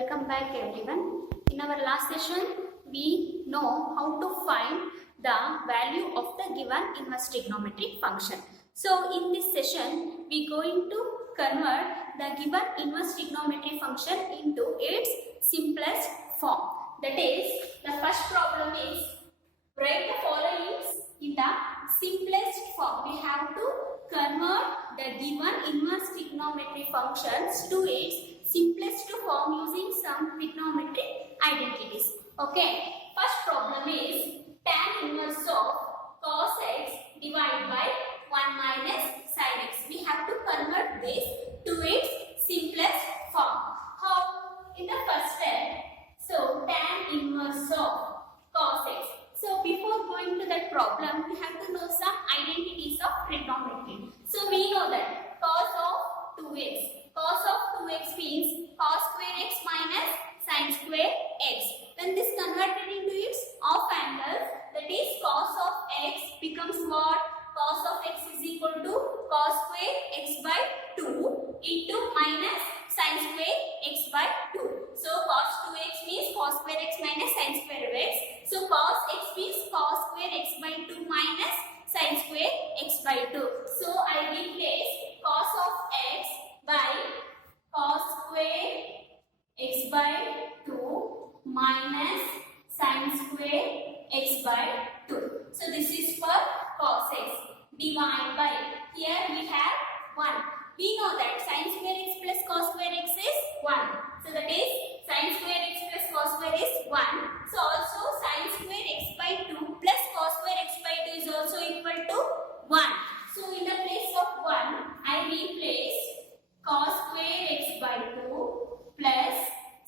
Welcome back everyone. In our last session, we know how to find the value of the given inverse trigonometric function. So in this session, we are going to convert the given inverse trigonometric function into its simplest form. That is, the first problem is write the following in the simplest form. We have to convert the given inverse trigonometric functions to its simplest form using some trigonometric identities. Okay, first problem is tan inverse of cos x divided by 1 minus sin x. We have to convert this to its simplest form. How? In the first step, so tan inverse of cos x. So before going to that problem, we have to know some identities of trigonometry. So we know that cos of 2x. Cos of 2x means cos square x minus sin square x. When this converted into its off angles, that is cos of x becomes what? Cos of x is equal to cos square x by 2 into minus sin square x by 2. So cos 2x means cos square x minus sin square x. So cos x means cos square x by 2 minus sin square x by 2. So I replace cos of x by cos square x by 2 minus sin square x by 2. So this is for cos x. Divide by, here we have 1. We know that sin square x plus cos square x is 1. So that is sin square x plus cos square is 1. So also sin square x by 2 plus cos square x by 2 is also equal to 1. So in the place of 1, I replace cos square x by 2 plus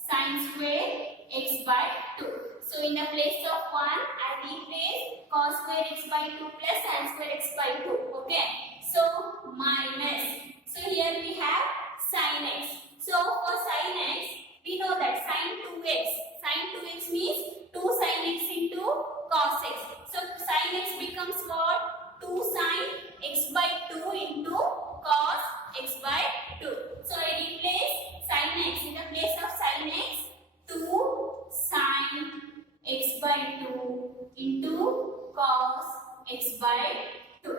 sin square x by 2. So in the place of 1, I replace cos square x by 2 plus sin square x by 2. Okay. So minus. So here we have sin x. So for sin x, we know that sin 2x. Sin 2x means 2 sin x into cos x. So sin x becomes what? 2 sin x by 2 into cos x by 2. So I replace sin x. In the place of sin x, 2 sin x by 2 into cos x by 2.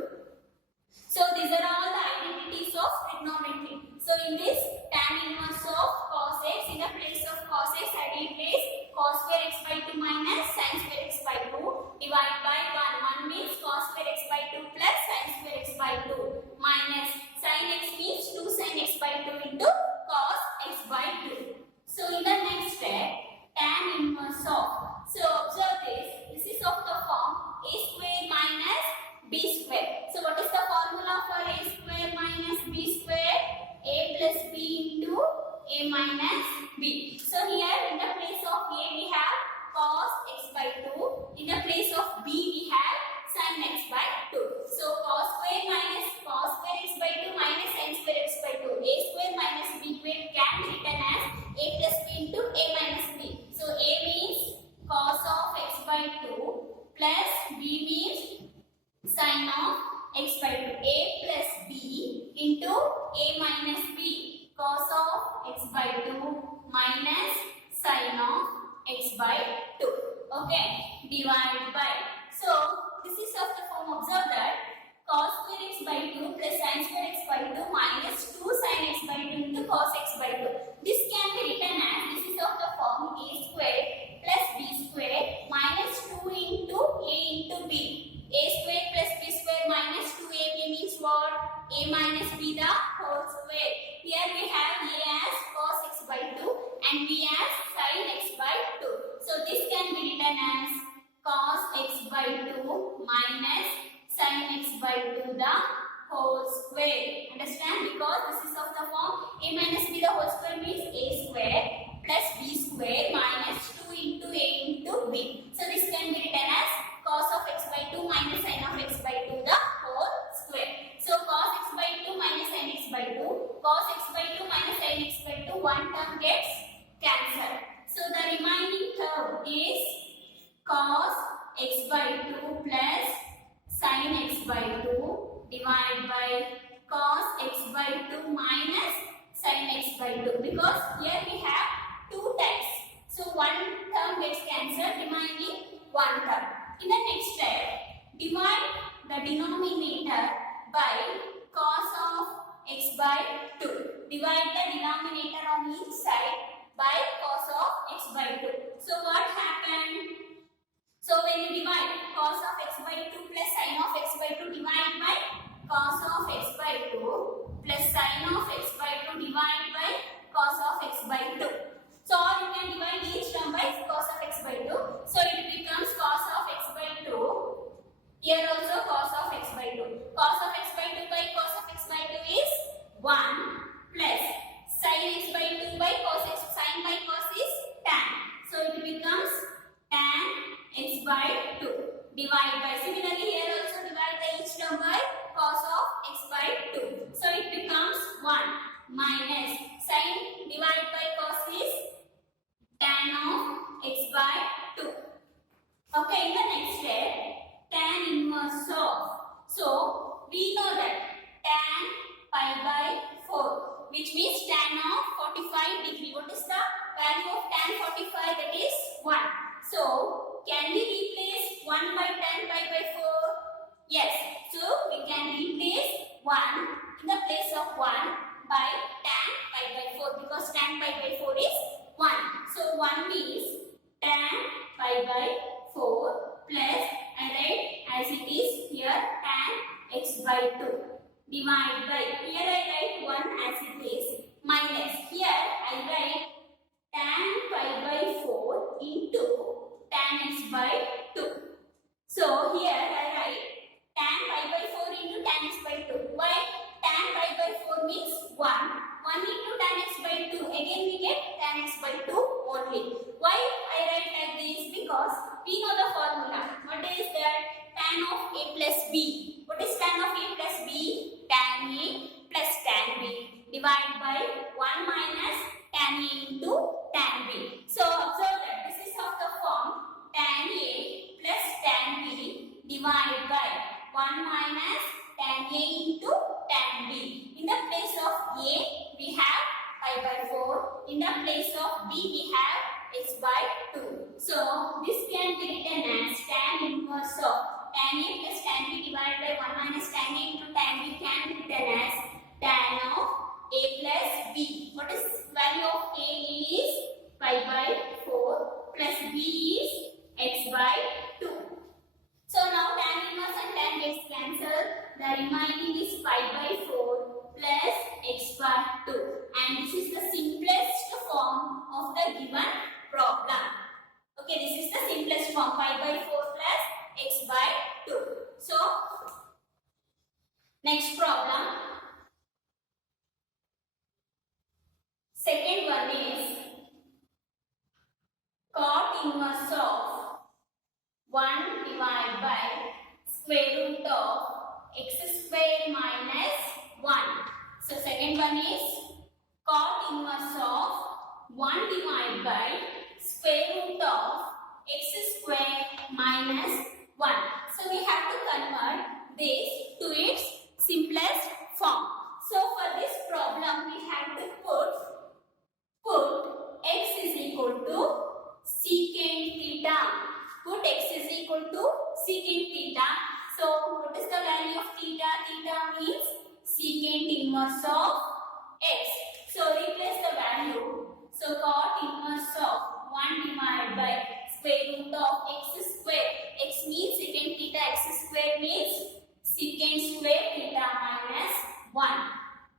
So these are all the identities of trigonometry. So in this tan inverse of cos x, in the place of cos x, I replace cos square x by 2 minus sin square x by 2 divided by 1. 1 means cos square x by 2 plus sin square x by 2 minus sin x means 2 sin x by 2 into cos x by 2. So in the next step, tan inverse of. So observe this. This is of the form a square minus b square. So what is the formula for a square minus b square? A plus b into a minus b. So here in the place of a we have cos x by 2. In the place of b we have sin x by 2. So cos square minus cos square x by 2 minus sin square x by 2. A square minus b square can be written as a plus b into a minus b. So a means cos of x by 2 plus b means sin of x by 2. A plus b into a minus b. Cos of x by 2 minus sin of x by 2. Okay. Divide by. So this is of the form. Observe that cos square x by 2 plus sin square x by 2 minus 2 sin x by 2 into cos x by 2. This can be written as, this is of the form a square plus b square minus 2 into a into b. A square plus b square minus 2ab means what? A minus b the whole square. Here we have a as cos x by 2 and b as sin x by 2. So this can be written as cos x by 2 minus sin x by 2 the whole square. Understand? Because this is of the form a minus b the whole square means a square plus b square minus 2 into a into b. So this can be written as cos of x by 2 minus sin of x by 2 the whole square. So cos x by 2 minus sin x by 2. Cos x by 2 minus sin x by 2. One term gets cancelled. So the remaining term is cos x by 2 plus sin x by 2 divided by cos x by 2 minus sin x by 2. Because here we have 2 times. So one term gets cancelled, remaining one term. In the next step, divide the denominator by cos of x by 2. Divide the denominator on each side by cos of x by 2. So what happened? So when you divide cos of x by 2 plus sin of x by 2, divide by cos of x by 2 plus sin of x by 2, divide by cos of x by 2. So or you can divide each term by cos of x by 2. So it becomes cos of x by 2. Here also cos of x by 2. Cos of x by 2 by cos of x by 2 is 1 plus sin x by 2 by cos x, sin by cos is tan. So it becomes tan x by 2. Divide by, similarly here also divide the each term by cos of x by 2. So it becomes 1 minus sin divided by cos is tan of x by 2. Okay, in the next step, tan inverse of. So we know that tan pi by 4, which means tan of 45 degree. What is the value of tan 45? That is 1. So can we replace 1 by tan pi by 4? Yes. So we can replace 1 in the place of 1 by tan pi by 4, because tan pi by 4 is 1. So 1 means tan pi by 4 plus, I write as it is here, tan x by 2 divide by, here I write 1 as it is, minus, here I write tan pi by 4 into tan x by 2. So here I write tan pi by 4 into tan x by 2. Why? Tan pi by 4 means 1. 1 into tan x by 2. Again we get tan x by 2 only. Why I write like this? Because we know the formula. What is that? Tan of a plus b. What is tan of a plus b? Tan a plus tan b. Divide by 1 minus tan a into tan b. So observe that this is of the form tan a plus tan b divided by 1 minus tan a into tan b. In the place of a we have pi by 4. In the place of b we have x by 2. So this can be written as tan inverse of tan a plus tan b divided by 1 minus tan a into tan b can be written as tan of a plus b. What is value of a is pi by 4 plus b is x by 2. So now tan inverse and tan gets cancelled. The remaining is pi by 4 plus x by 2. And this is the simplest form of the given problem. Okay, this is the simplest form, pi by 4 plus x by 2. So, next problem. Second one is cot inverse of 1 divided by square root of x square minus 1. So second one is cot inverse of 1 divided by square root of x square minus 1. So we have to convert this to its simplest form. So for this problem we have to put x is equal to secant theta. Put x is equal to secant theta. So what is the value of theta? Theta means secant inverse of x. So replace the value. So cot inverse of 1 divided by square root of x square. X means secant theta, x square means secant square theta minus 1.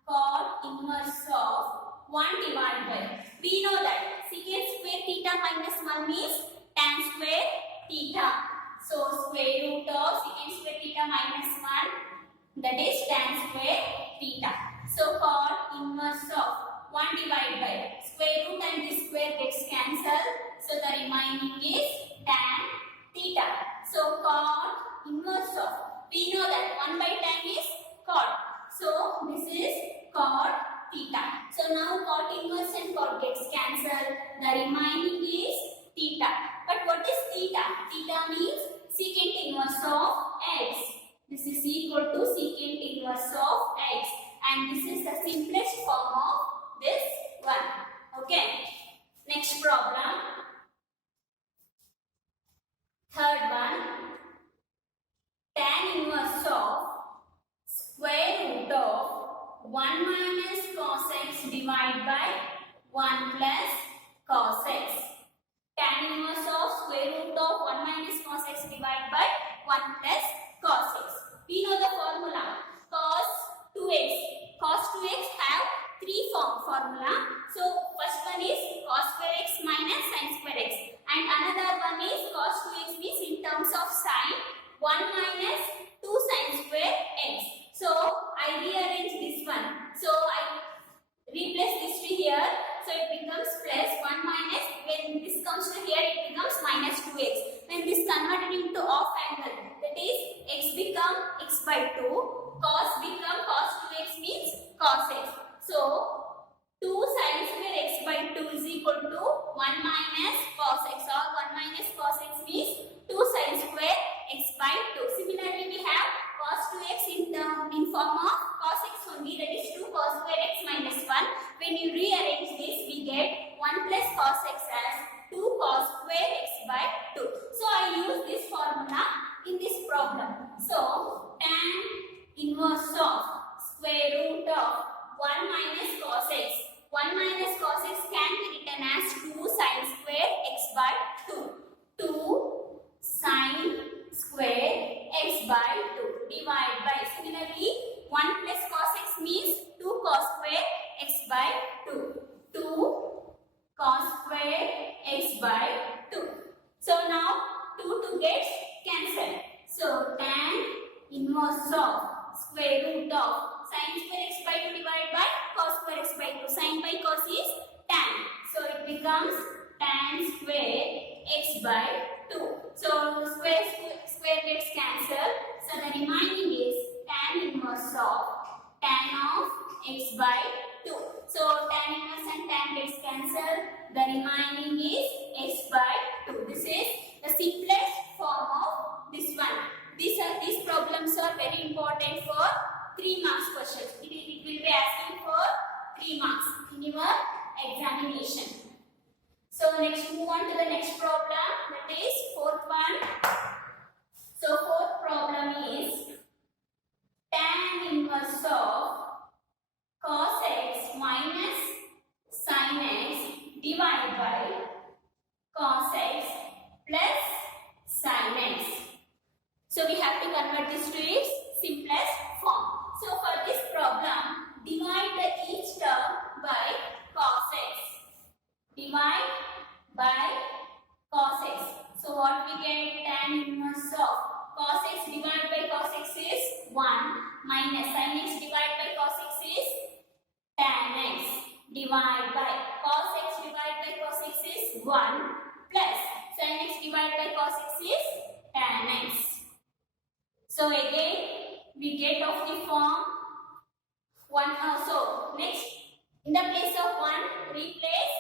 Cot inverse of 1 divided by, we know that secant square theta minus 1 means tan square theta. So square root of secant square theta minus 1, that is tan square theta. So cot inverse of 1 divided by square root and this square gets cancelled. So the remaining is tan theta. So cot inverse of, we know that 1 by tan is cot. So this is cot theta. So now cot inverse and cot gets cancelled. The remaining is theta. But what is theta? Theta means secant inverse of x. This is equal to secant inverse of x. And this is the simplest form of this one. Okay. Next cos x divided by 1 plus cos x. Tan inverse of square root of 1 minus cos x divided by 1 plus cos x. We know the formula cos 2x. Cos 2x have three formula. So first one is cos square x minus sin square x, and another one is cos 2x means in terms of sin 1 minus 2 sin square x. So I rearrange this one. So I replace this to here. So it becomes plus 1 minus. When this comes to here, it becomes minus 2x. When this converted into off angle, that is x become x by 2. Cos become cos 2x means cos x. So 2 sin square x by 2 is equal to 1 minus cos x, or 1 minus cos x means 2 sin square x by 2. Similarly, we have cos 2x in form of cos x only, that is 2 cos square x minus 1. When you rearrange this, we get 1 plus cos x as 2 cos square x by 2. So I use this formula in this problem. So tan inverse of square root of 1 minus cos x. 1 minus cos x can be written as 2 sin square x by 2. 2 sin square x by 2 divided by, similarly 1 plus cos x means 2 cos square x by 2. 2 cos square x by 2. So now 2 gets cancelled. So tan inverse of square root of sin square x by 2 divided by cos square x by 2. Sin by cos is tan. So it becomes tan square x by 2. So square gets cancelled. So the remaining is tan inverse of tan of x by 2. So tan inverse and tan gets cancelled. The remaining is x by 2. This is the simplest form of this one. These problems are very important for 3 marks questions. It will be asking for 3 marks in your examination. So next, move on to the next problem, that is fourth one. So fourth problem is tan inverse of cos x minus sin x divided by cos x plus sin x. So we have to convert this to its simplest form. So for this problem, divide each term by cos x. Divide by cos x. So what we get, tan inverse of cos x divided by cos x is 1 minus sin x divided by cos x is tan x divided by cos x divided by cos x is 1 plus sin x divided by cos x is tan x. So again we get of the form 1. So next, in the place of 1, replace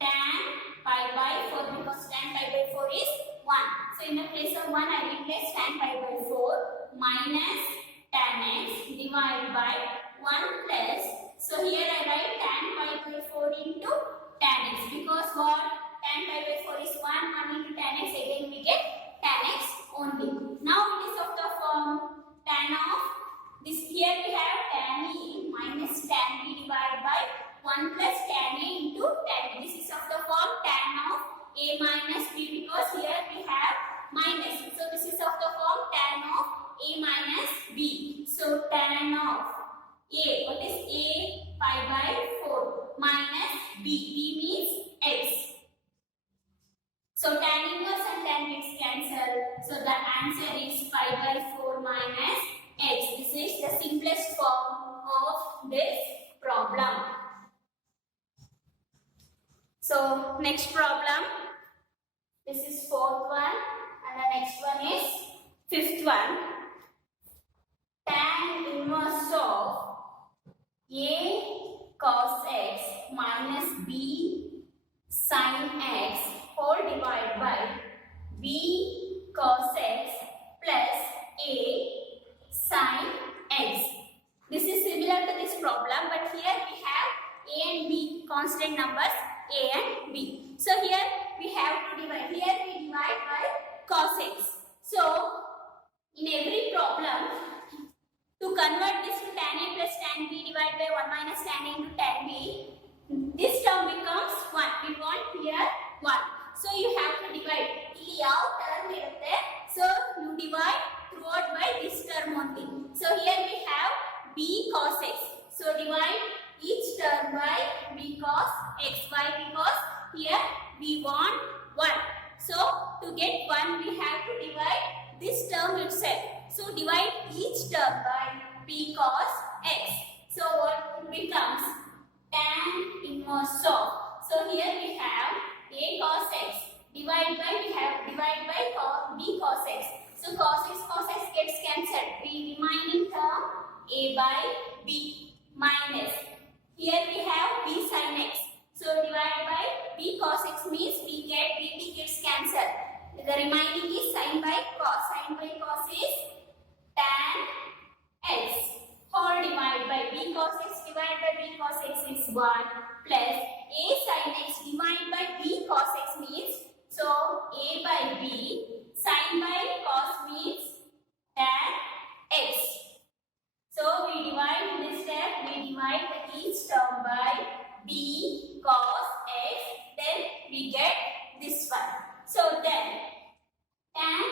tan pi by 4 because tan pi by 4 is 1. So in the place of 1, I replace tan pi by 4 minus tan x divided by 1 plus. So here I write tan pi by 4 into tan x because what? Tan pi by 4 is 1 into tan x, again we get tan x only. Now it is of the form tan of this. Here we have tan e minus tan b divided by 1 plus tan a into tan b. This is of the form tan of a minus b because here we have minus. So this is of the form tan of a minus b. So tan of a, what is a? Pi by 4 minus b. B means x. So tan inverse and tan gets cancelled. So the answer is pi by 4 minus x. This is the simplest form of this problem. So next problem. This is fourth one and the next one is fifth one. Tan inverse of a cos x minus b sin x whole divided by b cos x plus a sin x. This is similar to this problem, but here we have a and b constant numbers a and b. So here we have to divide. Here we divide by cos x. So in every problem To convert this to tan A plus tan B divided by 1 minus tan A into tan B, this term becomes 1. We want here 1. So you have to divide. ಇಲ್ಲಿ ಯಾವ term ಇರುತ್ತೆ, so you divide throughout by this term only. So here we have b cos x. So divide each term by b cos x. Why? Because here we want 1. So to get 1 we have to divide this term itself. So divide each term by b cos x. So what becomes? Tan inverse of. So here we have a cos x. Divide by b cos x. So cos x gets cancelled. The remaining term a by b minus. Here we have b sin x. So divide by b cos x means we get bt gets cancelled. The remaining is sin by cos. Sin by cos is tan x. Whole divided by b cos x divided by b cos x is 1 plus a sin x divided by b cos x means, so a by b, sin by cos means tan x. So we divide this step, we divide each term by b cos x, then we get this one. So then tan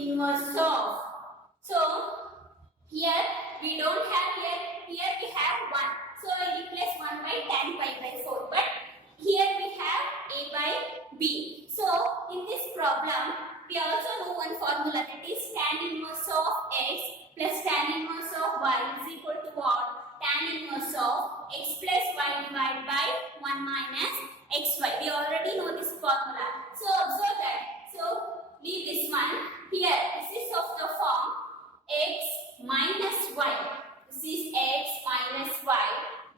inverse of. So here we don't have here we have 1. So I replace 1 by tan pi by 4. But here we have a by b. So in this problem we also know one formula, that is tan inverse of x plus tan inverse of y is equal to what? Tan inverse of x plus y divided by 1 minus xy. We already know this formula. So observe that. So leave this one. Here this is of the form x minus y. This is x minus y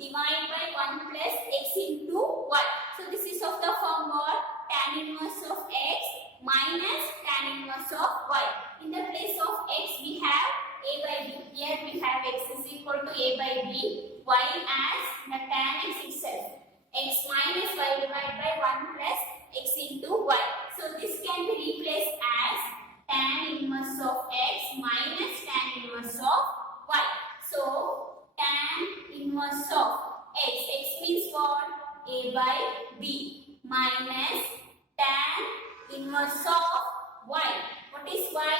divided by 1 plus x into y. So this is of the form what? Tan inverse of x minus tan inverse of y. In the place of x we have a by b. Here we have x is equal to a by b, y as the tan x itself. X minus y divided by 1 plus x into y. So this can be replaced as tan inverse of x minus tan inverse of y. So tan inverse of x. X means what? A by b minus tan inverse of y. What is y?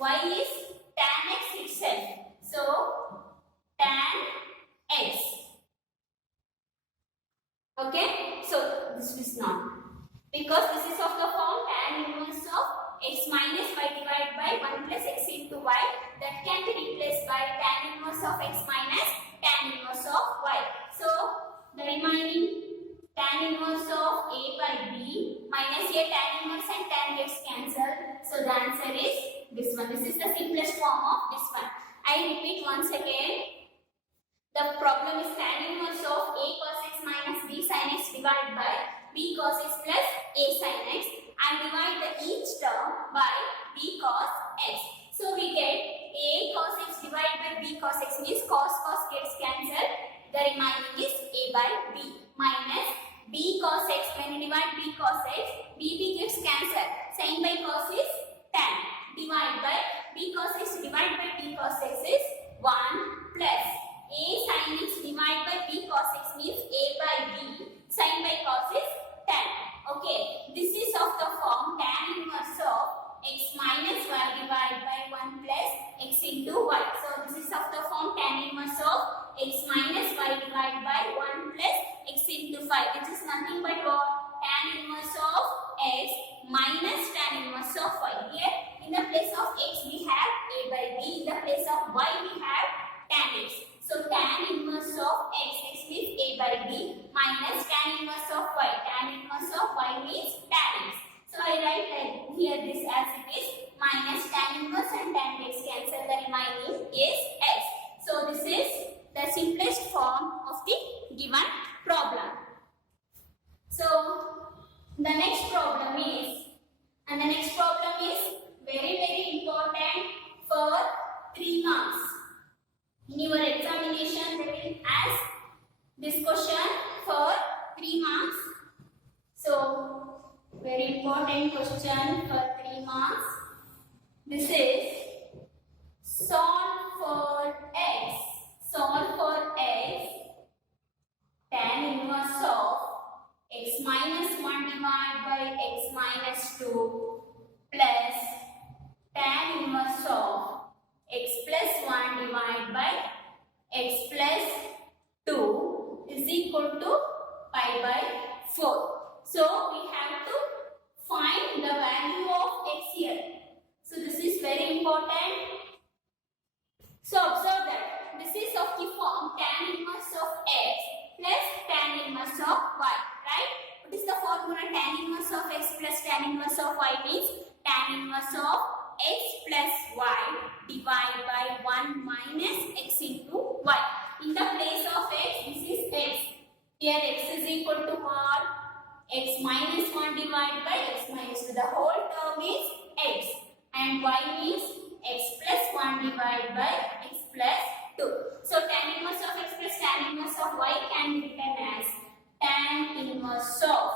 Y is tan x itself. So tan x. Okay? So this is not. Because this is of the form tan inverse of x minus y divided by 1 plus x into y, that can be replaced by tan inverse of x minus tan inverse of y. So the remaining tan inverse of a by b minus a, tan inverse and tan gets cancelled. So the answer is this one. This is the simplest form of this one. I repeat once again. The problem is tan inverse of a cos x minus b sin x divided by b cos x plus a sin x, and divide the each term by b cos x. So we get a cos x divided by b cos x means cos gets cancelled. The remaining is a by b minus b cos x. When you divide b cos x, b gets cancelled. Sin by cos is tan. Divide by b cos x divided by b cos x is 1 plus a sin x divided by b cos x means a by b. Sin by cos is tan. Okay, this is of the form tan inverse of x minus y divided by 1 plus x into y. So this is of the form tan inverse of x minus y divided by 1 plus x into 5, which is nothing but what? Tan inverse of x minus tan inverse of y. Here in the place of x we have a by b, in the place of y we have tan x. So tan inverse of x means a by b minus tan inverse of y. Tan inverse of y means tan x. So I write like here this as it is, minus tan inverse and tan gets cancelled. The remaining is x. So this is the simplest form of the given problem. So the next problem is very important for 3 marks. In your examination they will ask this question for 3 marks. So very important question for 3 marks. This is solve for x. Solve for x. Tan inverse of x minus 1 divided by x minus 2 plus tan inverse of x plus 1 divided by x plus 2 is equal to pi by 4. So we have to find the value of x here. So this is very important. So observe that this is of the form tan inverse of x plus tan inverse of y, right? What is the formula? Tan inverse of x plus tan inverse of y means tan inverse of x plus y divided by 1 minus x into y. In the place of x, this is x. Here x is equal to what? X minus 1 divided by x minus 2. The whole term is x. And y means x plus 1 divided by x plus 2. So tan inverse of x plus tan inverse of y can be written as tan inverse of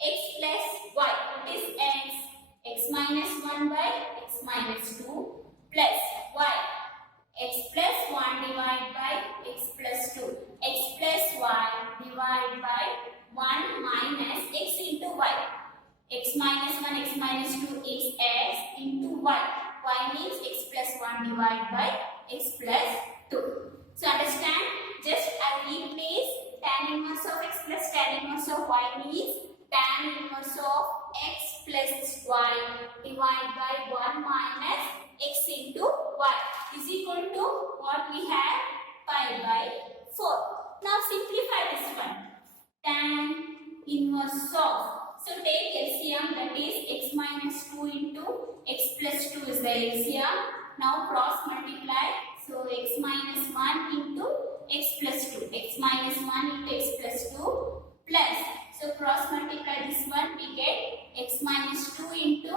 x plus y. It is x minus 1 by x minus 2 plus y. X plus 1 divided by x plus 2. X plus y divided by 1 minus x into y. X minus 1, x minus 2 is x into y. Y means x plus 1 divided by x plus 2. So understand, just I replace tan inverse of x plus tan inverse of y means tan inverse of x plus y divided by 1 minus x into y is equal to what we have, pi by 4. Now simplify this one. Tan inverse of, so take LCM, that is x minus 2 into x plus 2 is the LCM. Now cross multiply. So x minus 1 into x plus 2. X minus 1 into x plus 2 plus. So cross multiply this one, we get x minus 2 into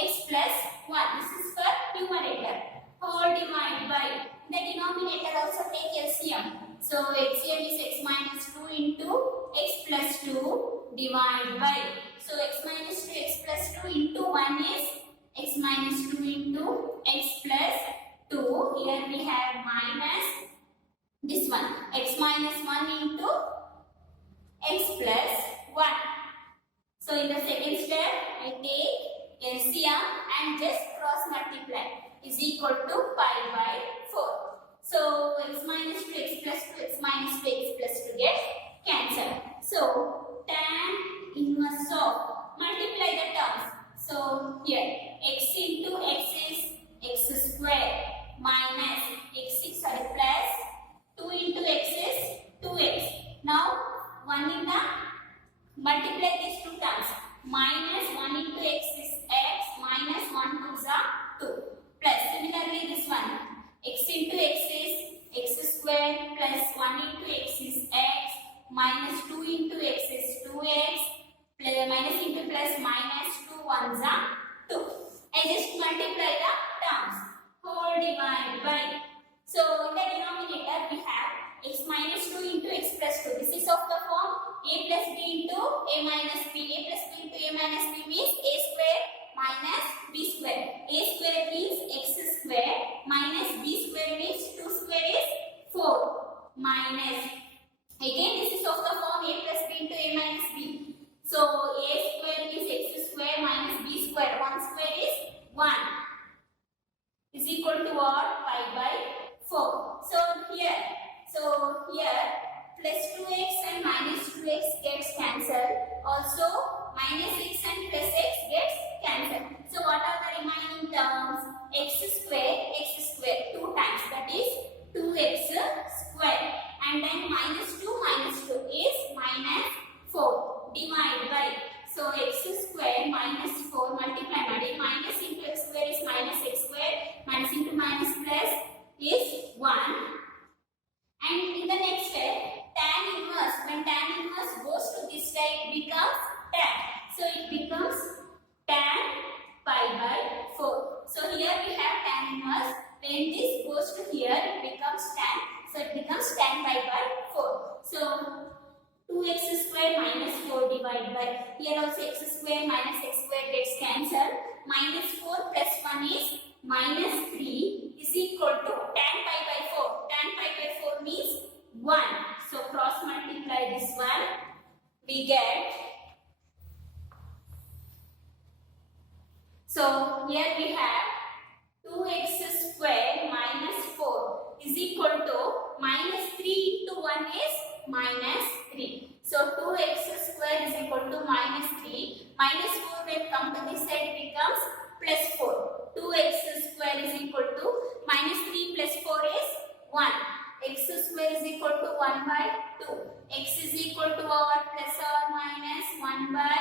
x plus 1. This is for numerator. Whole divided by. The denominator also take LCM. So LCM is x minus 2 into x plus 2 divided by. So x minus 2 x plus 2 into 1 is x minus 2 into x plus 2. Here we have minus this one. X minus 1 into x plus 1. So in the second step, I take LCM and just cross multiply is equal to pi by 4. So x minus 2 x plus 2 x minus 2 x plus 2 gets cancelled. So tan inverse of, multiply the terms. So here x into x is x square minus x plus 2 into x is 2x. Now 1 in the, multiply these two terms. Minus 1 into x is x minus 1 to the 2 plus. Similarly this one, x into x is x square plus 1 into x is x minus 2 into x is 2x plus minus into plus minus 2 ones are 2. I just multiply the terms. Whole divided by. So in the denominator we have x minus 2 into x plus 2. This is of the form a plus b into a minus b. A plus b into a minus b means a square minus b square. A square means x square minus b square means 2 square is 4 minus. Again this is of the form a plus b into a minus b. So a square means x square minus b square. 1 square is 1 is equal to what? Pi by 4. So here plus 2x and minus 2x gets cancelled. Also minus x and plus x gets cancelled. So what are the remaining terms? X square 2 times, that is 2x square, and then minus 2 is minus 4 divided by. So x square minus 4 multiply minus into x square is minus x square, minus into minus plus is 1. And in the next step, tan inverse, when tan inverse goes to this side, it becomes tan. So it becomes tan pi by 4. So here we have tan inverse. When this goes to here, it becomes tan. So it becomes tan pi by 4. So 2x square minus 4 divided by, here also x square minus x square gets cancelled. Minus 4 plus 1 is minus 3 is equal to tan pi 1. So cross multiply this one. We get. So here we have 2x square minus 4 is equal to minus 3 into 1 is minus 3. So 2x square is equal to minus 3. Minus 4 when come to this side becomes plus 4. 2x square is equal to minus 3 plus 4 is 1. X square is equal to 1 by 2. X is equal to our plus or minus 1 by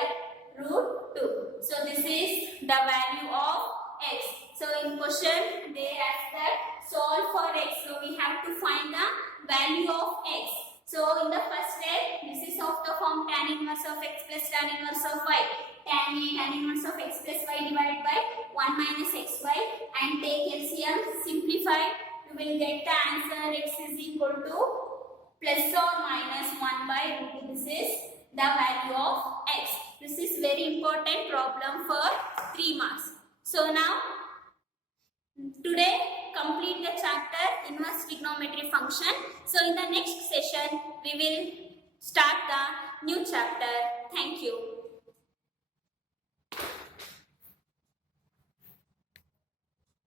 root 2. So this is the value of x. So in question they ask that solve for x. So we have to find the value of x. So in the first step, this is of the form tan inverse of x plus tan inverse of y. Tan inverse of x plus y divided by 1 minus xy and take LCM, simplify. You will get the answer x is equal to plus or minus 1 by root 2. This is the value of x. This is very important problem for 3 marks. So now, today complete the chapter inverse trigonometry function. So in the next session, we will start the new chapter. Thank you.